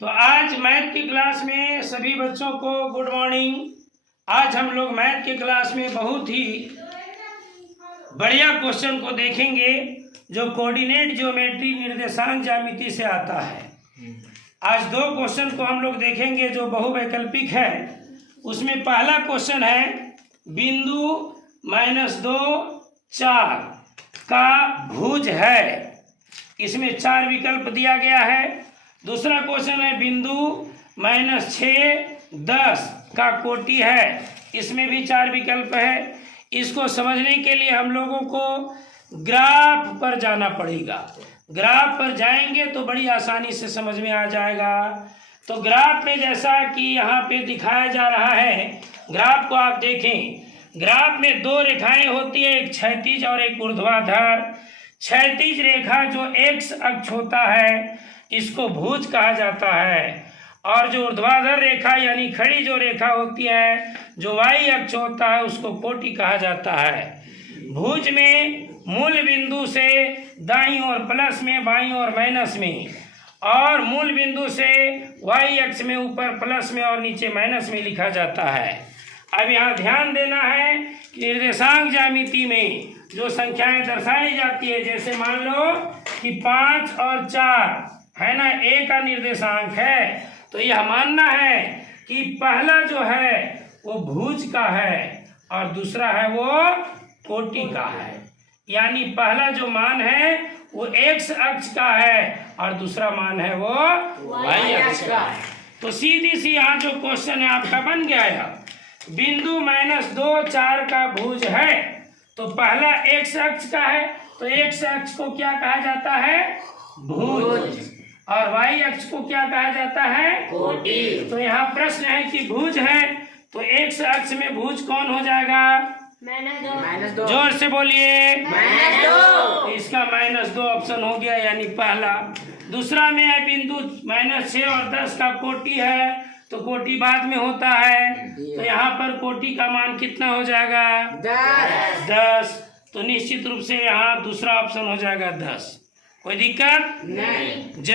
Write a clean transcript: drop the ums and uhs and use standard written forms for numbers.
तो आज मैथ की क्लास में सभी बच्चों को गुड मॉर्निंग। आज हम लोग मैथ की क्लास में बहुत ही बढ़िया क्वेश्चन को देखेंगे जो कोऑर्डिनेट ज्योमेट्री निर्देशांक ज्यामिति से आता है। आज दो क्वेश्चन को हम लोग देखेंगे जो बहुवैकल्पिक है। उसमें पहला क्वेश्चन है बिंदु -2 4 का भुज है। इसमें 4 विकल्प दिया गया है। दूसरा क्वेश्चन है बिंदु -6 10 का कोटि है। इसमें भी 4 विकल्प है। इसको समझने के लिए हम लोगों को ग्राफ पर जाना पड़ेगा। ग्राफ पर जाएंगे तो बड़ी आसानी से समझ में आ जाएगा। तो ग्राफ में जैसा कि यहाँ पे दिखाया जा रहा है, ग्राफ को आप देखें। ग्राफ में 2 रेखाएं होती है, एक क्षैतिज और एक ऊर्ध्वाधर। क्षैतिज रेखा जो एक्स अक्ष होता है इसको भुज कहा जाता है, और जो ऊर्ध्वाधर रेखा यानी खड़ी जो रेखा होती है जो वाई अक्ष होता है उसको कोटि कहा जाता है। भुज में मूल बिंदु से दाईं ओर प्लस में, बाईं ओर माइनस में, और मूल बिंदु से वाई अक्ष में ऊपर प्लस में और नीचे माइनस में लिखा जाता है। अब यहाँ ध्यान देना है कि निर्देशांक ज्यामिति में जो संख्याएं दर्शाई जाती है, जैसे मान लो कि 5 और 4 है ना, ए का निर्देशांक है, तो यह मानना है कि पहला जो है वो भुज का है और दूसरा है वो कोटि का है। यानी पहला जो मान है वो एक्स अक्ष का है और दूसरा मान है वो वाई अक्ष का है। तो सीधी सी यहाँ जो क्वेश्चन है आपका बन गया है, बिंदु -2 4 का भुज है तो पहला एक्स अक्ष का है, तो एक्स अक्ष को क्या कहा जाता है? भुज। और वाई अक्ष को क्या कहा जाता है? कोटि। तो यहाँ प्रश्न है कि भुज है तो एक्स अक्ष में भुज कौन हो जाएगा? -2। जोर से बोलिए। -2। इसका -2 ऑप्शन हो गया, यानी पहला। दूसरा में है बिंदु -6 और 10 का कोटि है, तो कोटि बाद में होता है, तो यहाँ पर कोटि का मान कितना हो जाएगा? 10। तो निश्चित रूप से यहाँ दूसरा ऑप्शन हो जाएगा 10। कोई दिक्कत नहीं।